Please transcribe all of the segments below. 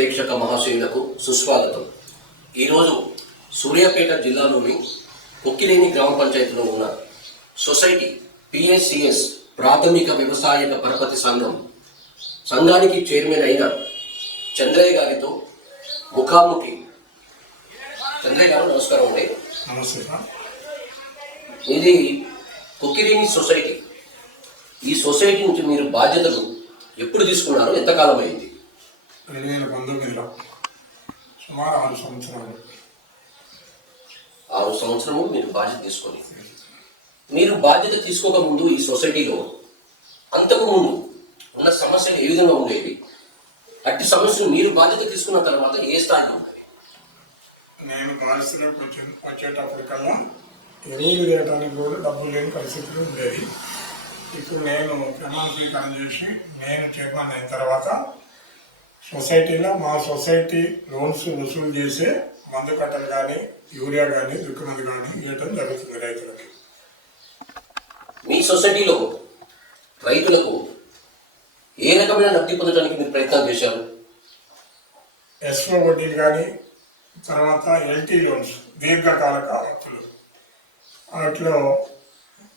ప్రేక్షక మహాశయులకు సుస్వాగతం. ఈరోజు సూర్యాపేట జిల్లాలోని కొక్కిలేని గ్రామ పంచాయతీలో ఉన్న సొసైటీ పిఎస్సిఎస్ ప్రాథమిక వ్యవసాయక పరపతి సంఘం సంఘానికి చైర్మన్ అయిన చంద్రయ్య గారితో ముఖాముఖి. చంద్రయ్య గారు నమస్కారం అండి. ఇది కొక్కిరేని సొసైటీ. ఈ సొసైటీ నుంచి మీరు బాధ్యతలు ఎప్పుడు తీసుకున్నారు? ఎంతకాలం అయింది? రెండు వేల పంతొమ్మిదిలో సుమారు ఆరు సంవత్సరాలు. ఆరు సంవత్సరము మీరు బాధ్యత తీసుకొని. మీరు బాధ్యత తీసుకోక ముందు ఈ సొసైటీలో అంతకు ముందు ఉన్న సమస్యలు ఏ విధంగా ఉండేవి? అట్టి సమస్యలు మీరు బాధ్యత తీసుకున్న తర్వాత ఏ స్థాయిలో ఉన్నాయి నేను వచ్చి వచ్చేటప్పటికల్లా ఎరువులు వేయడానికి కూడా డబ్బులు లేని పరిస్థితులు ఉండేది ఇప్పుడు నేను ప్రమాణ స్వీకారం చేసి నేను చైర్మన్ అయిన తర్వాత సొసైటీలో మా సొసైటీ లోన్స్ వసూలు చేసే మందు కట్టలు కానీ యూరియా కానీ దుక్కుమంది కానీ ఇవ్వటం జరుగుతుంది రైతులకి. మీ సొసైటీలో రైతులకు ఏ రకమైన లబ్ధి పొందడానికి మీరు ప్రయత్నం చేశారు? ఎస్ఓ వడ్డీలు కానీ తర్వాత ఎల్టీ లోన్స్ దీర్ఘకాల కాలతులు వాటిలో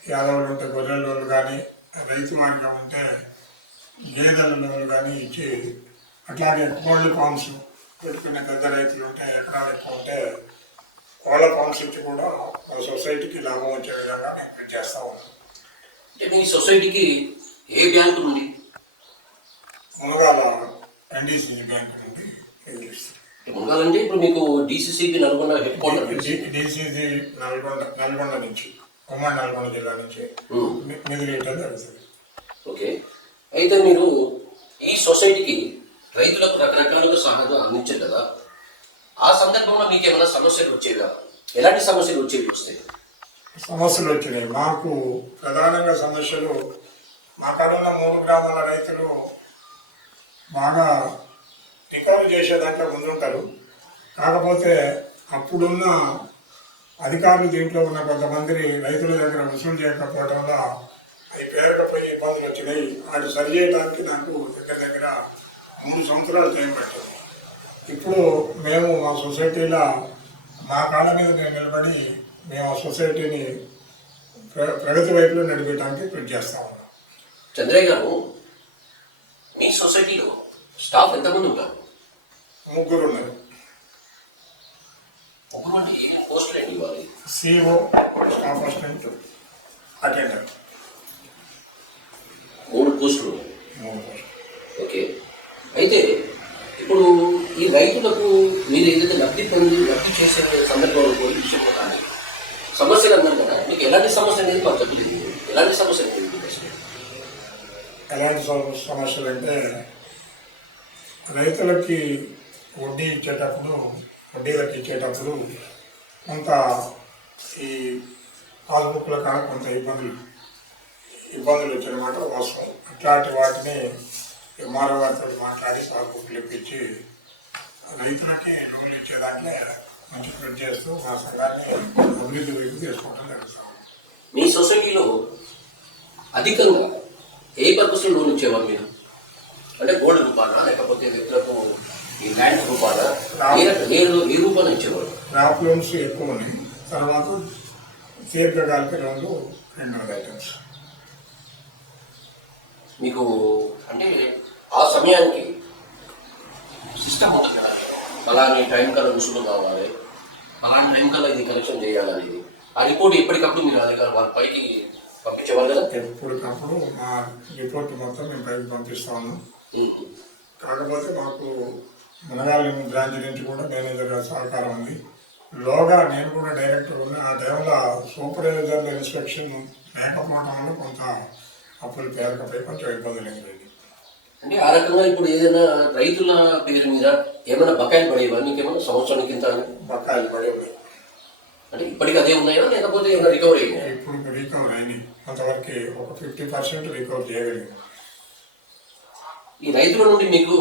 యాదవులు ఉంటే గొర్రెల లోన్లు కానీ రైతు మార్గం ఉంటే గేదెల లోన్లు కానీ ఇచ్చి అట్లాగే కోళ్ళ పాంప్స్ పెట్టుకునే పెద్ద రైతులు ఉంటే ఎకరాలు ఎక్కువ ఉంటే కోళ్ళ పాంప్స్ ఇచ్చి కూడా మన సొసైటీకి లాభం వచ్చే విధంగా నేను చేస్తా ఉన్నాను అంటే మీ సొసైటీకి ఏ బ్యాంకు నుండి మునగాల ఎన్డీసీ బ్యాంక్ నుండి ఉండాలంటే ఇప్పుడు మీకు DCCB Nalgonda head quarter DCC Nalgonda Nalgonda నుంచి ఉమ్మడి నల్గొండ జిల్లా నుంచి నిధులు ఇవ్వడం జరుగుతుంది ఓకే. అయితే మీరు ఈ సొసైటీకి సహాయం అందించారు కదా. ఆ సందర్భంలో మీకు ఏమైనా సమస్యలు వచ్చేవా ఎలాంటి సమస్యలు వచ్చేవి వస్తాయి? సమస్యలు వచ్చినాయి మాకు ప్రధానంగా సమస్యలు మా కాడ ఉన్న మూడు గ్రామాల రైతులు బాగా రికవరీ చేసే దాంట్లో ముందుంటారు. కాకపోతే అప్పుడున్న అధికారులు దీంట్లో ఉన్న కొంతమంది రైతుల దగ్గర వసూలు చేయకపోవడం వల్ల అవి పేరకపోయి ఇబ్బందులు వచ్చినాయి. వాటి సరి చేయడానికి నాకు దగ్గర దగ్గర మూడు సంవత్సరాలు టైం పట్టింది. ఇప్పుడు మేము మా సొసైటీలో మా కాళ్ళ మీద మేము నిలబడి మేము ఆ సొసైటీని ప్ర- ప్రగతి వైపులో నడిపేయడానికి కృషి చేస్తా ఉన్నాం. చంద్రయ్య గారు మీ సొసైటీలో స్టాఫ్ ఎంతమంది ఉంటారు ముగ్గురు ఉన్నారు. ఒకరు అంటే ఏ పోస్టులు ఏంటి ఇవ్వాలి సిఓ స్టాఫ్ అసిస్టెంట్ అటెండర్ మూడు పోస్టులు. మూడు పోస్టులు. ఓకే. అయితే ఇప్పుడు ఈ రైతులకు మీరు ఏదైతే లబ్ధి పొంది లబ్ధి చేసే సందర్భంలో పోయి విషయంలో కానీ సమస్యలు అన్నారు కదా మీకు ఎలాంటి సమస్య అనేది మాకు తగ్గుతుంది ఎలాంటి సమస్య అనేది ఎలాంటి సమస్యలు అంటే రైతులకి వడ్డీ ఇచ్చేటప్పుడు వడ్డీలకు ఇచ్చేటప్పుడు కొంత ఈ పాస్బుక్ల కానీ కొంత ఇబ్బందులు ఇబ్బందులు వచ్చాయన్నమాట వాస్తవం. అట్లాంటి వాటిని ఎంఆర్ఓ గారితో మాట్లాడి పాస్బుక్లు ఇప్పించి రైతులకి లోన్లు ఇచ్చే దాంట్లో మంచి కృషి చేస్తూ మా సంఘాన్ని అభివృద్ధి వైపు తీసుకోవడం జరుగుతుంది మీ సొసైటీలో అధికంగా ఏ పర్పస్లో లోన్ ఇచ్చేవారు మీరు? అంటే గోల్డ్ రూపానా లేకపోతే వ్యక్తులకు ఈ ల్యాండ్ రూపానా? ఏ ఏ రూ- ఏ రూపాన ఇచ్చేవారు క్రాప్ లోన్స్ ఎక్కువ ఉన్నాయి తర్వాత దీర్ఘకాలిక లోన్లు రెండు ఐటమ్స్. మీకు అంటే సమయానికి సిస్టమ్ కదా అలానే టైం కల్లా రుసులు కావాలి. అలాంటి టైం కల్లా ఇది కలెక్షన్ చేయాలనేది. ఆ రిపోర్ట్ ఎప్పటికప్పుడు మీరు అధికారులు వాళ్ళ పైకి పంపించేవారు కదా ఎప్పటికప్పుడు మా రిపోర్ట్ మొత్తం మేము పైకి పంపిస్తా ఉన్నాం. ఉమ్. కాకపోతే మాకు మునగాలి బ్రాంచ్ నుంచి కూడా మేనేజర్ గారి సహకారం ఉంది. లోగా నేను కూడా డైరెక్టర్ ఉన్న ఆ టైంలో సూపర్వైజర్ల ఇన్స్పెక్షన్ లేకపోవడం వల్ల కొంత అప్పులు పేరకపోయి కొంచెం ఇబ్బందులు ఎదురైంది అంటే ఆ రకంగా ఇప్పుడు ఏదైనా రైతుల పేరు మీద ఏమైనా బకాయిలు పడేవా? నీకేమైనా సంవత్సరానికి ఇంత? బకాయిలు పడి ఉన్నాయి అంటే ఇప్పటికి అదే ఉన్నాయా? లేకపోతే ఏమైనా రికవరీ ఇప్పుడు రికవర్ అయినాయి. కొంతవరకు ఒక ఫిఫ్టీ పర్సెంట్ రికవర్ చేయగలిగాం. ఈ రైతుల నుండి మీకు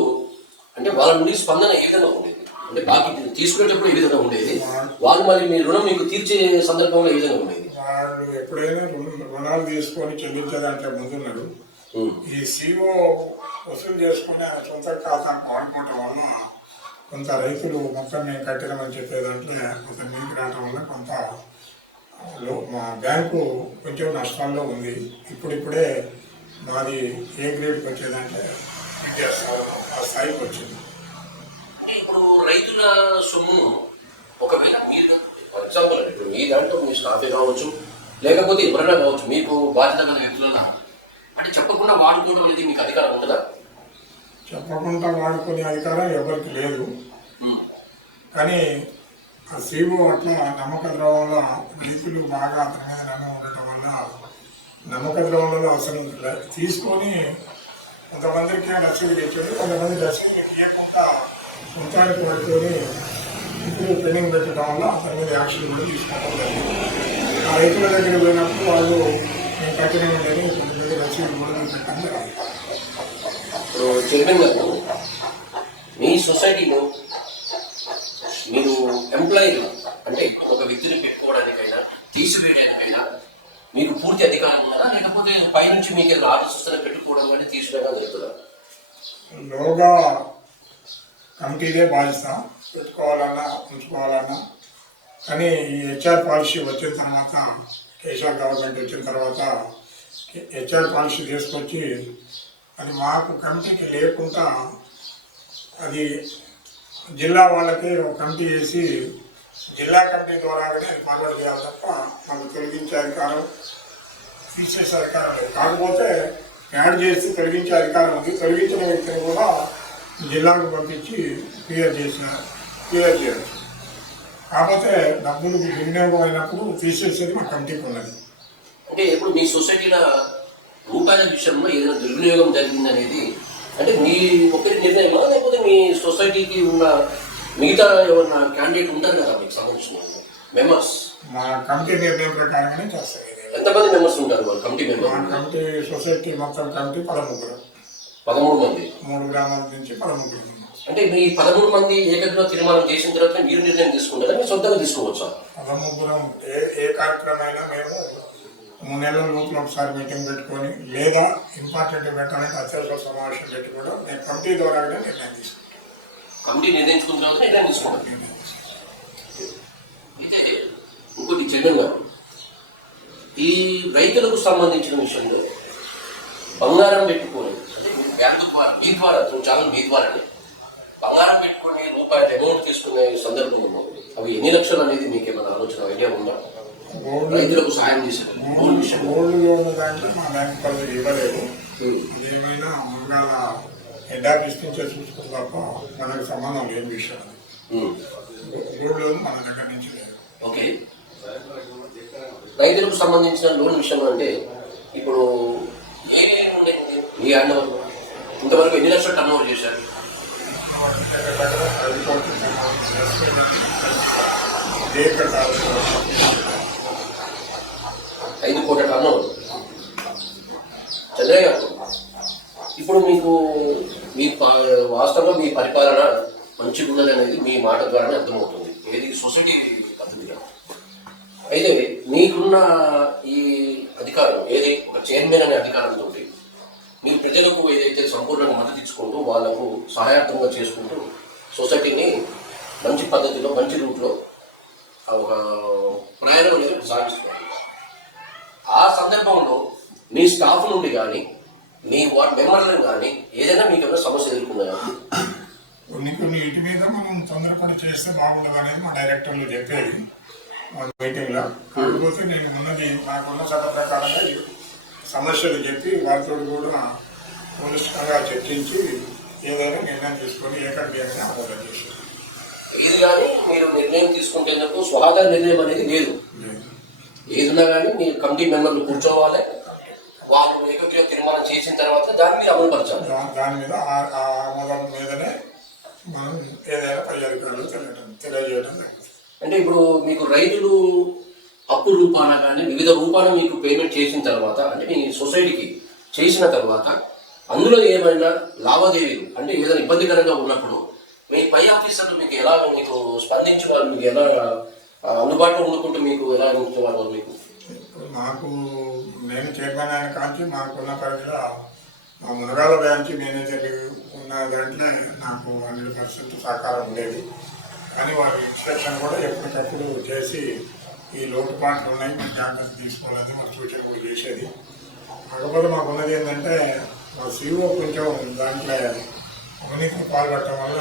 అంటే వాళ్ళ నుండి స్పందన ఏ విధంగా ఉండేది? అంటే బాకీ తీసుకునేటప్పుడు ఏ విధంగా ఉండేది? వాళ్ళు మరి మీ రుణం మీకు తీర్చే సందర్భంలో ఏ విధంగా ఉండేది? వాళ్ళు ఎప్పుడైనా రుణ- రుణాలు తీసుకొని చెల్లించే దాంట్లో ముందున్నారు. ఈ సీఓ వసూలు చేసుకుని ఆయన సొంత ఖాతా వాడుకోవటం వల్ల కొంత రైతులు మొత్తం మేము కట్టినామని చెప్పేదంటే కొంత నీకు రావటం వల్ల కొంత మా బ్యాంకు కొంచెం నష్టాల్లో ఉంది. ఇప్పుడిప్పుడే మాది ఏ గ్రేడ్కి వచ్చేదంటే ఆ స్థాయికి వచ్చింది. ఇప్పుడు రైతుల సొమ్ము ఒకవేళ మీరు ఫర్ ఎగ్జాంపుల్ ఇప్పుడు మీ దాంట్లో మీ స్టాఫే కావచ్చు లేకపోతే ఎవరైనా కావచ్చు మీకు బాధ్యత గల వ్యక్తులైనా అంటే చెప్పకుండా వాడుకోవడం అనేది మీకు అధికారం ఉంటుందా? చెప్పకుండా వాడుకునే అధికారం ఎవరికి లేదు. కానీ ఆ సీఓ అట్లా నమ్మక ద్రోవంలో రైతులు బాగా అతని మీద నమ్మకం ఉండటం వల్ల నమ్మక ద్రోవంలో అవసరం తీసుకొని కొంతమందికి రసీదు ఇచ్చాడు కొంతమంది రసీదు ఇవ్వకుండా సొంతానికి పడుకొని ఇప్పుడు పెండింగ్ పెట్టడం వల్ల అతని మీద యాక్షన్ కూడా తీసుకోవడం జరిగింది. ఆ రైతుల దగ్గర పోయినప్పుడు వాళ్ళు మేము కట్టిన వెంటనే ఇప్పుడు చైర్మన్ గారు మీ సొసైటీలో మీరు ఎంప్లాయీలు అంటే ఒక వ్యక్తిని పెట్టుకోవడానికైనా తీసివేయడానికైనా మీకు పూర్తి అధికారం ఉందా లేకపోతే పైనుంచి మీకు ఏదైనా వస్తే పెట్టుకోవడం కానీ తీసివేయడం జరుగుతుందా? లోగా కమిటీదే బాధ్యత పెట్టుకోవాలన్నా ఉంచుకోవాలన్నా. కానీ ఈ హెచ్ఆర్ పాలసీ వచ్చిన తర్వాత కేసీఆర్ గవర్నమెంట్ వచ్చిన తర్వాత హెచ్ఆర్ పాలసీ తీసుకొచ్చి అది మాకు కమిటీకి లేకుండా అది జిల్లా వాళ్ళకి ఒక కమిటీ చేసి జిల్లా కమిటీ ద్వారానే అది ఫార్వర్డ్ చేయాలి తప్ప మనం తొలగించే అధికారం తీసేసే అధికారం లేదు. కాకపోతే యాడ్ చేసి తొలగించే అధికారం ఉంది. తొలగించిన వ్యక్తిని కూడా జిల్లాకు పంపించి క్లియర్ చేసిన క్లియర్ చేయాలి. కాకపోతే డబ్బులు వినియోగం అయినప్పుడు తీసేసేది మా కమిటీకి ఉన్నది. అంటే ఇప్పుడు మీ సొసైటీలో రూపాయల విషయంలో ఏదైనా దుర్వినియోగం జరిగింది అనేది అంటే మీ ఒకరి నిర్ణయమా? లేకపోతే మీ సొసైటీకి ఉన్న మిగతా ఏమన్నా క్యాండిడేట్ ఉంటారు కదా మీకు సంబంధించిన మెంబర్స్ మా కమిటీ నిర్ణయం ప్రకారమే ఎంతమంది మెంబర్స్ ఉంటారు వాళ్ళు కమిటీ మా మెంబర్ కమిటీ సొసైటీ మొత్తం కమిటీ పదముగ్గురు పదమూడు మంది. మూడు గ్రామాల నుంచి పదముగ్గురు అంటే మీ పదమూడు మంది ఏకగ్రహ తీర్మానం చేసిన తర్వాత మీరు నిర్ణయం తీసుకుంటారా? మీరు సొంతంగా తీసుకోవచ్చా? పదముగ్గురం ఏ ఏ కార్యక్రమం అయినా మేము మూడు నెలల లోపల ఒకసారి మీటింగ్ పెట్టుకొని లేదా ఇంపార్టెంట్ పెట్టాలంటే అత్యవసర సమావేశం పెట్టుకోవడం నేను కమిటీ ద్వారానే నిర్ణయం తీసుకుంటాను. కమిటీ నిర్ణయం తీసుకుంటారు. అయితే ఇంకోటి చంద్రన్ గారు ఈ రైతులకు సంబంధించిన విషయంలో బంగారం పెట్టుకొని అంటే బ్యాంకు ద్వారా మీ ద్వారా చాలా మీ ద్వారానే బంగారం పెట్టుకొని రూపాయల అమౌంట్ తీసుకునే సందర్భంలో అవి ఎన్ని లక్షలు అనేది మీకు ఏమైనా ఆలోచన ఐడియా ఉందా? రైతులకు గోల్డ్ లోన్ దాంట్లో మా బ్యాంక్ ఇవ్వలేదు ఏమైనా మంగాల హెడ్ ఆఫీస్ నుంచే చూసుకుని తప్ప మనకు సంబంధం లేని విషయం. గోల్డ్ లోన్ మన దగ్గర నుంచి లేదు ఓకే రైతులకు సంబంధించిన లోన్ విషయంలో అంటే ఇప్పుడు ఏ హ్యాండ్ ఇంతవరకు ఎన్ని లక్షలు టర్న్ ఓవర్ చేశారు దీర్ఘకాలం ఐదు కోట్ల టన్ను ఓవర్ చంద్రయ్య ఇప్పుడు మీకు మీ వాస్తవంలో మీ పరిపాలన మంచిగా ఉన్నది అనేది మీ మాట ద్వారానే అర్థమవుతుంది. ఏది సొసైటీ పద్ధతిగా అయితే మీకున్న ఈ అధికారం ఏది? ఒక చైర్మన్ అనే అధికారంతో మీరు ప్రజలకు ఏదైతే సంపూర్ణంగా మద్దతు ఇచ్చుకుంటూ వాళ్ళకు సహాయార్థంగా చేసుకుంటూ సొసైటీని మంచి పద్ధతిలో మంచి రూట్లో ఒక ప్రయాణం అనేది సాగిస్తున్నారు ఆ సందర్భంలో మీ స్టాఫ్ నుండి కానీ మీ వార్డ్ మెంబర్లను కానీ ఏదైనా మీకు ఏమైనా సమస్య ఎదుర్కొన్నాయా కొన్ని కొన్ని ఇటు మీద మనం తొందరపడి చేస్తే బాగుండదు అనేది మా డైరెక్టర్లు చెప్పేది. మీటింగ్లో కాకపోతే నేను ఉన్నది నాకున్న చట్ట ప్రకారంగా సమస్యలు చెప్పి వారితో కూడా పునిష్టంగా చర్చించి ఏదైనా నిర్ణయం తీసుకొని ఏకగ్రీయంగా ఆమోదం చేశారు ఇది కానీ మీరు నిర్ణయం తీసుకుంటేందుకు స్వాధార నిర్ణయం అనేది లేదు. ఏదున్నా కానీ మీ కమిటీ మెంబర్లు కూర్చోవాలి. వాళ్ళు ఏకగ్రీవ తీర్మానం చేసిన తర్వాత దాన్ని మీరు అమలుపరచాలి. దాని మీద ఆమోదం మీదనే మనం ఏదైనా తెలియజేయడం అంటే ఇప్పుడు మీకు రైతులు అప్పు రూపాన కానీ వివిధ రూపాన మీకు పేమెంట్ చేసిన తర్వాత అంటే మీ సొసైటీకి చేసిన తర్వాత అందులో ఏమైనా లావాదేవీలు అంటే ఏదైనా ఇబ్బందికరంగా ఉన్నప్పుడు మీ పై ఆఫీసర్లు మీకు ఎలా మీకు స్పందించి వాళ్ళు మీకు ఎలా అందుబాటులో ఉండుకుంటూ మీకు ఎలా ఉంచుతున్నారు మీకు? మాకు నేను చైర్మన్ అయిన కాంచి మాకున్న పరిధిలో మా మునగాల బ్యాంక్ మేనేజర్ ఉన్న దాంట్లో నాకు హండ్రెడ్ పర్సెంట్ సహకారం ఉండేది. కానీ వారి ఇన్స్పెక్షన్ కూడా ఎప్పటికప్పుడు చేసి ఈ లోటుపాట్లు ఉన్నాయి మన జాగ్రత్త తీసుకోలేదు మన సూచన కూడా చేసేది. కాకపోతే మాకు ఉన్నది ఏంటంటే మా సీఓ కొంచెం దాంట్లో అవినీతికి పాల్పడటం వల్ల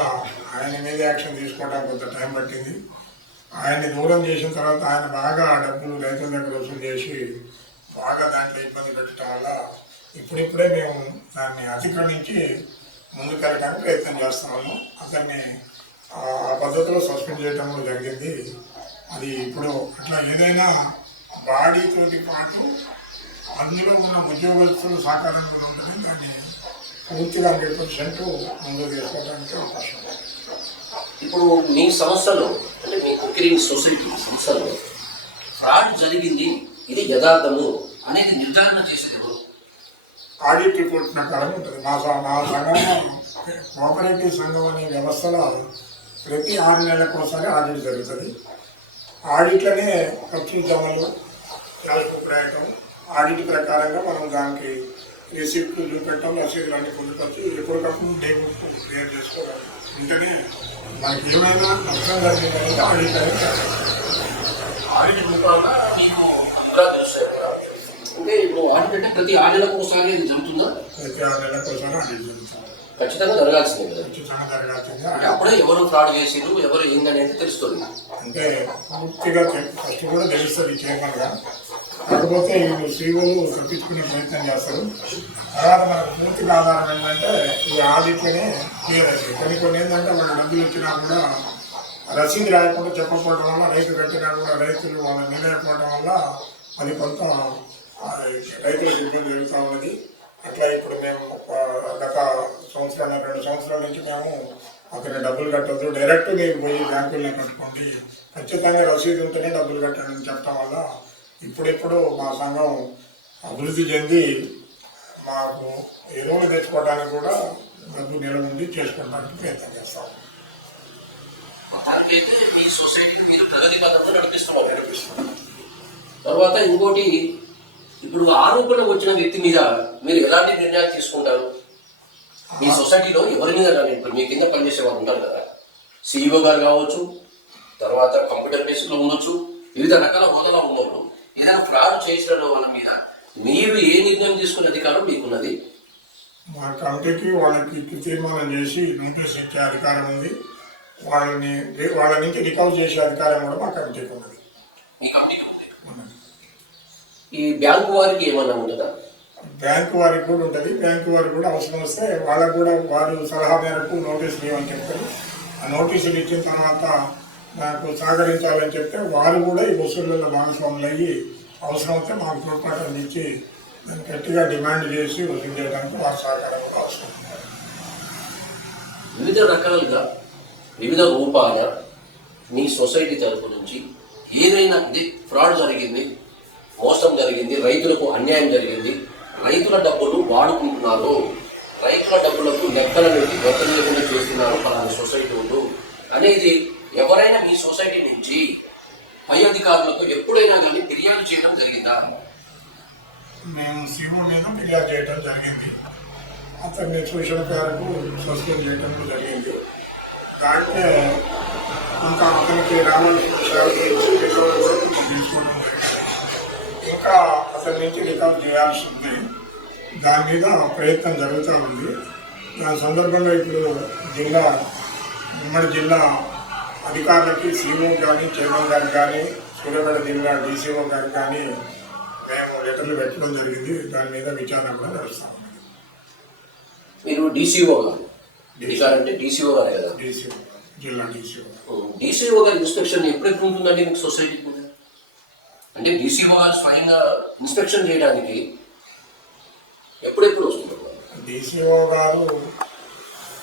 ఆయన మీద యాక్షన్ తీసుకోవడానికి కొంత టైం పట్టింది. ఆయన్ని దూరం చేసిన తర్వాత ఆయన బాగా డబ్బులు రైతుల దగ్గర వసూలు చేసి బాగా దాంట్లో ఇబ్బంది పెట్టడం వల్ల ఇప్పుడిప్పుడే మేము దాన్ని అతిక్రమించి ముందుకెళ్ళడానికి ప్రయత్నం చేస్తున్నాము. అతన్ని ఆ పద్ధతిలో సస్పెండ్ చేయడం జరిగింది. అది ఇప్పుడు అట్లా ఏదైనా బాడీతోటి పాటు అందులో ఉన్న ఉద్యోగస్తులు సహకారంగా ఉంటుంది దాన్ని పూర్తిగా హండ్రెడ్ పర్సెంట్ ముందు తీసుకోవడానికి అవకాశం ఇప్పుడు మీ సంస్థలో కుకిరింగ్ సొసైటీ సంస్థలో ఫ్రాడ్ జరిగింది ఇది యథార్థము అనేది నిర్ధారణ చేసేది ఎవరు? ఆడిట్ రిపోర్ట్ ప్రకారం ఉంటుంది. మా మా సంఘం కోఆపరేటివ్ సంఘం అనే వ్యవస్థలో ప్రతి ఆరు నెలలకు ఒకసారి ఆడిట్ జరుగుతుంది. ఆడిట్లనే ఖర్చు జమలు క్యాష్ ఆడిట్ ప్రకారంగా మనం దానికి రిసిప్ట్లు చూపెట్టడం రసీదులు అన్ని పొందుపరిచి ఎప్పటికప్పుడు బుక్ క్లియర్ చేసుకోవాలి. ఉంటేనే మనకి ఏమైనా నష్టం మీకు కదా. అంటే ఇప్పుడు ఆడిట్ అంటే ప్రతి ఆరు నెలలకు ఒకసారి ఇది జరుగుతుందా? ప్రతి ఆరు నెలలకు ఒకసారి ఆడిట్ జరుగుతుంది. ఖచ్చితంగా జరగాల్సిందే కదా. ఖచ్చితంగా జరగాల్సిందే. అంటే అప్పుడే ఎవరు ఫ్రాడ్ చేసిండ్రు ఎవరు ఏందనేది తెలుస్తుంది. అంటే పూర్తిగా ఫస్ట్ కూడా తెలుస్తుంది చేయమనగా కాకపోతే ఈ సీఓలు తప్పించుకునే ప్రయత్నం చేస్తారు. తర్వాత మనకు పూర్తిగా ఆధారం ఏంటంటే ఈ ఆడిట్లనే క్లియర్ కొన్ని కొన్ని ఏంటంటే వాళ్ళు డబ్బులు ఇచ్చినా కూడా రసీదు రాయకుండా చెప్పకపోవడం వల్ల రైతు కట్టినా కూడా రైతులు వాళ్ళ నిలయకపోవడం వల్ల అది కొంత రైతులకు ఇబ్బంది జరుగుతూ ఉన్నది. అట్లా ఇప్పుడు మేము గత సంవత్సరాల రెండు సంవత్సరాల నుంచి మేము అక్కడ డబ్బులు కట్టొద్దు. డైరెక్ట్ మీరు పోయి బ్యాంకుల్లో కట్టుకోండి. ఖచ్చితంగా రసీదు ఉంటేనే డబ్బులు కట్టండి అని చెప్పడం వల్ల ఇప్పుడిప్పుడు మా సంఘం అభివృద్ధి చెంది మాకు ఎరువులు తెచ్చుకోవడానికి కూడా డబ్బు ఉండి చేసుకోవడానికి ప్రయత్నం చేస్తాం. మొత్తానికి అయితే మీ సొసైటీని మీరు ప్రగతి పథంలో నడిపిస్తున్నారు. నడిపిస్తున్నారు తర్వాత ఇంకోటి ఇప్పుడు ఆరోపణ వచ్చిన వ్యక్తి మీద మీరు ఎలాంటి నిర్ణయాలు తీసుకుంటారు? మీ సొసైటీలో ఎవరి మీద కానీ ఇప్పుడు మీ కింద పనిచేసే వాళ్ళు ఉంటారు కదా సిఇఓ గారు కావచ్చు తర్వాత కంప్యూటర్ బేసిక్లో ఉండొచ్చు వివిధ రకాల హోదాలో ఉన్నప్పుడు ఏదైనా ఫ్రాడ్ చేసిన వాళ్ళ మీద. మీరు ఏ నిర్ణయం తీసుకునే అధికారం మీకున్నది? మా కమిటీకి వాళ్ళకి తీర్మానం చేసి నోటీస్ ఇచ్చే అధికారం ఉంది. వాళ్ళని వాళ్ళ నుంచి రికవర్ చేసే అధికారం కూడా మా కమిటీకి ఉన్నది. మీ కమిటీకి ఉంది ఉన్నది. ఈ బ్యాంకు వారికి ఏమన్నా ఉంటుందా? బ్యాంకు వారికి కూడా ఉంటుంది. బ్యాంకు వారికి కూడా అవసరం వస్తే వాళ్ళకు కూడా వారు సలహా మేరకు నోటీసులు ఇవ్వని చెప్తారు. ఆ నోటీసులు ఇచ్చిన తర్వాత నాకు సహకరించాలని చెప్తే వారు కూడా ఈ వసూళ్ళలో భాగస్వాములు అయ్యి అవసరం మాకు తోడ్పాటు ఇచ్చి దాన్ని గట్టిగా డిమాండ్ చేసి వసూలు చేయడానికి వారి సహకారం కూడా అవసరం వివిధ రకాలుగా వివిధ రూపాల మీ సొసైటీ తరపు నుంచి ఏదైనా ఇది ఫ్రాడ్ జరిగింది మోసం జరిగింది రైతులకు అన్యాయం జరిగింది రైతుల డబ్బులు వాడుకుంటున్నారు. రైతుల డబ్బులకు లెక్కల నుండి లెక్కలు లేకుండా చేస్తున్నారు. పలానా సొసైటీ వాళ్ళు అనేది ఎవరైనా మీ సొసైటీ నుంచి పై అధికారులకు ఎప్పుడైనా కానీ ఫిర్యాదు చేయడం జరిగిందా? మేము సీఓ మీద ఫిర్యాదు చేయడం జరిగింది. అతన్ని సూచన మేరకు సస్పెండ్ చేయడం జరిగింది. దాంట్లో ఇంకా అతనికి రావాల్సిన తీసుకోవడం జరిగింది ఇంకా అతని నుంచి రికవర్ చేయాల్సి ఉంది దాని మీద ప్రయత్నం జరుగుతూ ఉంది. దాని సందర్భంగా ఇప్పుడు జిల్లా ఉమ్మడి జిల్లా అధికారులకి సీఓ కానీ చైర్మన్ గారికి కానీ సూర్యాపేట జిల్లా డీసీఓ గారికి కానీ మేము లెటర్లు పెట్టడం జరిగింది. దాని మీద విచారణ కూడా నడుస్తాం. మీరు డీసీఓ గారు? అంటే డీసీఓ గారే కదా? డీసీఓ. జిల్లా డీసీఓ. డీసీఓ గారి ఇన్స్పెక్షన్ ఎప్పుడెప్పుడు ఉంటుందండి మీకు సొసైటీ అంటే డీసీఓ గారు స్వయంగా ఇన్స్పెక్షన్ చేయడానికి ఎప్పుడెప్పుడు వస్తుంది డీసీఓ గారు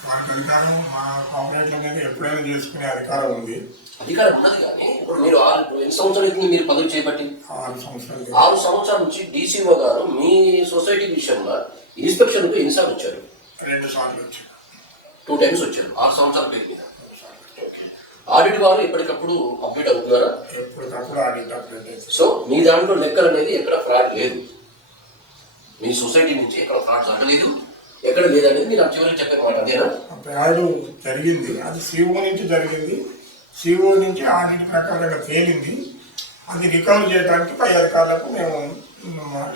మనకు అధికారం మా కాంపరేట్ల మీద ఎప్పుడైనా చేసుకునే అధికారం ఉంది. అధికారం ఉన్నది కానీ ఇప్పుడు మీరు ఆరు ఎన్ని సంవత్సరాలు మీరు పదవి చేపట్టి? ఆరు సంవత్సరాలు ఆరు సంవత్సరాల నుంచి డీసీఓ గారు మీ సొసైటీ విషయంలో ఇన్స్పెక్షన్కు ఎన్నిసార్లు వచ్చారు? రెండు సార్లు వచ్చి టూ టైమ్స్ వచ్చారు. ఆరు సంవత్సరాల పేరు మీద. ఆడిట్ వారు ఎప్పటికప్పుడు అప్డేట్ అవుతున్నారా? ఎప్పటికప్పుడు ఆడిట్ అప్డేట్ సో మీ దాంట్లో లెక్కలు అనేది ఎక్కడ ఫ్రాడ్ లేదు. మీ సొసైటీ నుంచి ఎక్కడ ఫ్రాడ్ జరగలేదు. ఎక్కడ లేదనేది మీరు చివరికి చెప్పే మాట అదేనా ప్యాడ్ జరిగింది. అది సిఓ నుంచి జరిగింది. సిఓ నుంచి ఆడిట్ ప్రకారంగా తేలింది. అది రికవర్ చేయడానికి పై అధికారులకు మేము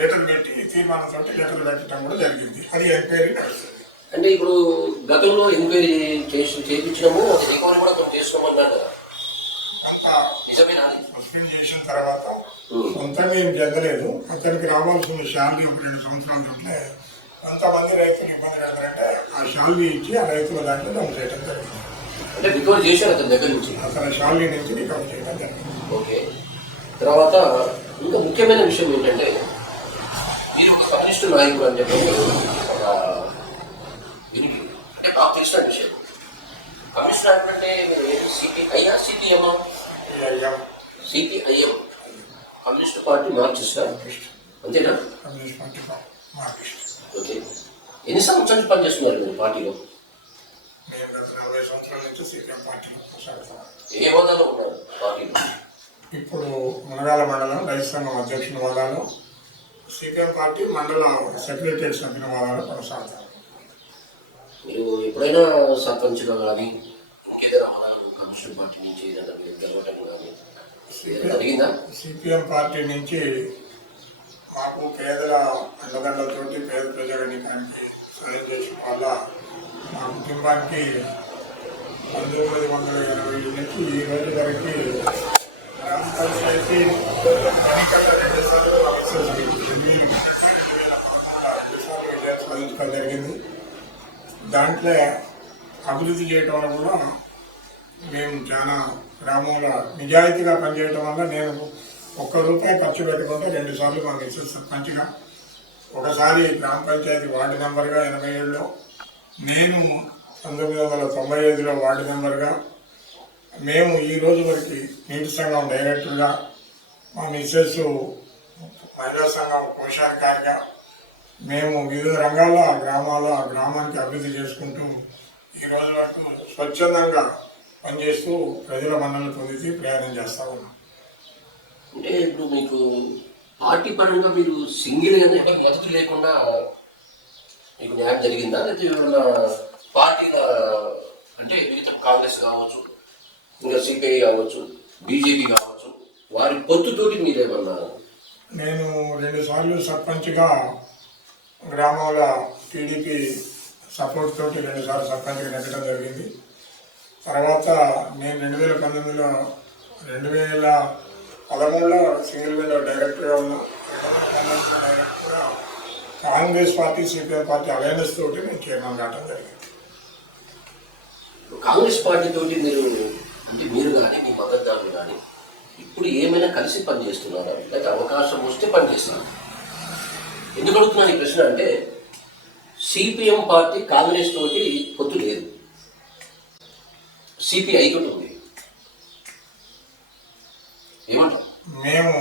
లెటర్ పెట్టి తీర్మానంతో లెటర్ పెట్టడం కూడా జరిగింది. అది ఎంక్వైరీ నడుస్తుంది. అంటే ఇప్పుడు గతంలో ఎంక్వైరీ చేసి చేయించినాము అది రికవరీ కూడా కొంచెం చేసుకున్నామన్నారు కదా. సస్పెండ్ చేసిన తర్వాత. సొంతంగా ఏం చెందలేదు అతనికి రావాల్సిన శాలరీ ఒక రెండు సంవత్సరాలు కొంతమంది రైతులు ఇబ్బంది పెడతారంటే ఆ శాలరీ ఇచ్చి ఆ రైతుల దాంట్లో జమ చేయడం జరిగింది అంటే రికవరీ చేశారు అతని దగ్గర నుంచి? అతని శాలరీ నుంచి రికవర్ చేయడం జరిగింది ఓకే. తర్వాత ఇంకా ముఖ్యమైన విషయం ఏంటంటే మీరు ఒక కమ్యూనిస్టు నాయకుడు అని చెప్పి దీనికి అంటే నాకు తెలిసిన విషయం. కమ్యూనిస్ట్ నాయకుడు అంటే మీరు సిపిఐయా సిపిఎంఆ సిపిఐఎం కమ్యూనిస్ట్ పార్టీ మార్క్సిస్టా అంతేనా? Communist party marxist okay. ఎన్ని సంవత్సరాల నుంచి పనిచేస్తున్నారు మీరు పార్టీలో? ఏ హోదాలో ఉన్నారు పార్టీలో? ఇప్పుడు మునగాల మండలం రైతు సంఘం అధ్యక్షుని హోదాలో సిపిఎం పార్టీ మండల సెక్రటరీ సభ్యుల హోదాలో కొనసాగుతారు. మీరు ఎప్పుడైనా సర్పంచ్గా కానీ ఇంకేదైనా పార్టీ నుంచి గెలవటం కానీ ఏదైనా జరిగిందా? సిపిఎం పార్టీ నుంచి మాకు పేదల అండదండలతోటి పేద ప్రజాగణికానికి సాయం చేసిన వల్ల మా కుటుంబానికి పంతొమ్మిది వందల ఎనభై నుంచి ఈ రోజు వరకు గ్రామ పంచాయతీ సాధించడం జరిగింది. దాంట్లో అభివృద్ధి చేయటం వల్ల కూడా మేము చాలా గ్రామంలో నిజాయితీగా పనిచేయటం వల్ల నేను ఒక్క రూపాయి ఖర్చు పెట్టుకుంటే రెండు సార్లు మనకు ఇచ్చిన సర్పంచ్గా ఒకసారి గ్రామ పంచాయతీ వార్డు నెంబర్గా ఎనభై ఏడులో నేను పంతొమ్మిది వందల తొంభై ఐదులో వార్డు నెంబర్గా మేము ఈ రోజు వరకు నీటి సంఘం డైరెక్టర్గా మా మిస్సెస్ మహిళా సంఘం కోశాధికారిగా మేము వివిధ రంగాల్లో ఆ గ్రామాల్లో ఆ గ్రామానికి అభివృద్ధి చేసుకుంటూ ఈ రోజు వరకు స్వచ్ఛందంగా పనిచేస్తూ ప్రజల మన్నలు పొందితే ప్రయాణం చేస్తా ఉన్నాం. అంటే ఇప్పుడు మీకు పార్టీ పరంగా మీరు సింగిల్ గానే మద్దతు లేకుండా మీకు న్యాయం జరిగిందా? లేకపోతే ఏమన్నా పార్టీల అంటే మిగతా కాంగ్రెస్ కావచ్చు ఇంకా సిపిఐ కావచ్చు బీజేపీ కావచ్చు వారి పొత్తుతోటి మీరేమన్నా నేను రెండు సార్లు సర్పంచ్గా గ్రామంలో టీడీపీ సపోర్ట్ తోటి రెండుసార్లు సర్పంచ్గా నెగ్గడం జరిగింది. తర్వాత నేను రెండు వేల పంతొమ్మిదిలో రెండు వేల పదమూడులో సింగిల్ విండో డైరెక్టర్గా ఉన్నా Congress party CPM party alliance తోటి నేను చైర్మన్ కావడం జరిగింది. కాంగ్రెస్ పార్టీ తోటి మీరు అంటే మీరు కానీ మీ మద్దతుదారులు కానీ ఇప్పుడు ఏమైనా కలిసి పనిచేస్తున్నారా? లేకపోతే అవకాశం వస్తే పనిచేస్తున్నారు ఎందుకు అడుగుతున్నాను ఈ ప్రశ్న అంటే సిపిఎం పార్టీ కాంగ్రెస్ తోటి పొత్తు లేదు. సిపిఐ తోటి ఉంది. ఏమంటారు? మేము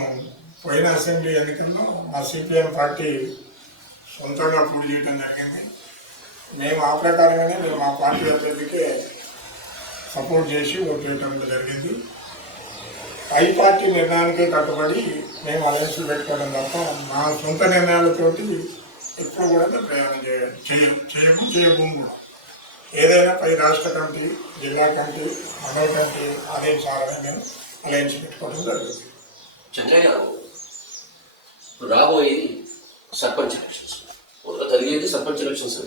పోయిన అసెంబ్లీ ఎన్నికల్లో మా సిపిఎం పార్టీ సొంతంగా పూర్తి చేయడం జరిగింది. మేము ఆ ప్రకారంగానే మేము మా పార్టీ అభ్యర్థికే సపోర్ట్ చేసి ఓటు వేయడం జరిగింది. పై పార్టీ నిర్ణయానికే కట్టుబడి మేము అలయన్స్లు పెట్టుకోవడం తప్ప మా సొంత నిర్ణయాలతోటి ఎప్పుడు కూడా ప్రయాణం చేయ చేయము చేయము చేయము కూడా. ఏదైనా పై రాష్ట్ర కమిటీ జిల్లా కమిటీ మండల కమిటీ ఆదేశాలని మేము అలయన్స్ పెట్టుకోవడం జరుగుతుంది చంద్రయ్య గారు రాబోయే సర్పంచ్ ఎలక్షన్స్ జరిగేది సర్పంచ్ ఎలక్షన్స్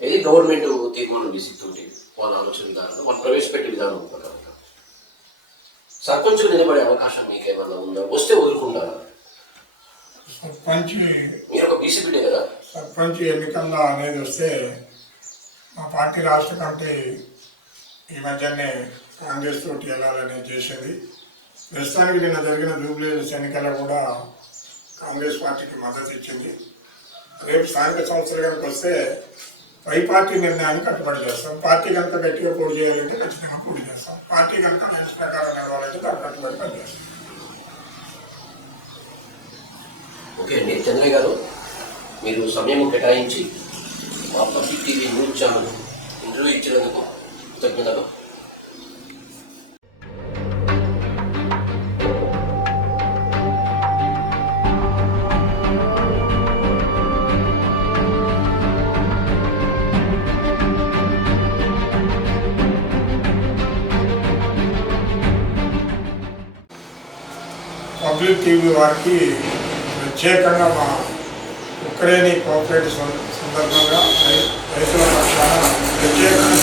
ఇది గవర్నమెంట్ తీర్మానం తీసుకుంటుంది వాళ్ళ ఆలోచన విధానం వాళ్ళు ప్రవేశపెట్టే విధానం ప్రకారంగా సర్పంచ్గా నిలబడే అవకాశం మీకు ఏమన్నా ఉందా? వస్తే వదులుకుంటారా? సర్పంచ్ మీరు ఒక బీసీ బిడ్డే కదా? సర్పంచ్ ఎన్నికల్లో అనేది వస్తే మా పార్టీ రాష్ట్ర కమిటీ ఈ మధ్యనే కాంగ్రెస్ తోటి వెళ్ళాలని చేసేది. ప్రస్తుతానికి నిన్న జరిగిన జూబ్లీ ఎన్నికల్లో కూడా కాంగ్రెస్ పార్టీకి మద్దతు ఇచ్చింది. రేపు స్థానిక సంస్థలు కనుక వస్తే పై పార్టీ నిర్ణయాన్ని కట్టుబడి చేస్తాం. పార్టీ కనుక గట్టిగా పోటీ చేయాలంటే ఖచ్చితంగా పోటీ చేస్తాం. పార్టీ కనుక మంచి ప్రకారం నడవాలంటే దానికి కట్టుబడి పనిచేస్తాం. ఓకే అండి చంద్రయ్య గారు మీరు సమయం కేటాయించి మా public TV news channel interview ఇచ్చినందుకు కృతజ్ఞతలు. పబ్లిక్ వారికి ప్రత్యేకంగా మా ఉక్రెయిన్ కోఆపరేటివ్ సందర్భంగా రై- రైతుల పక్షాన ప్రత్యేకంగా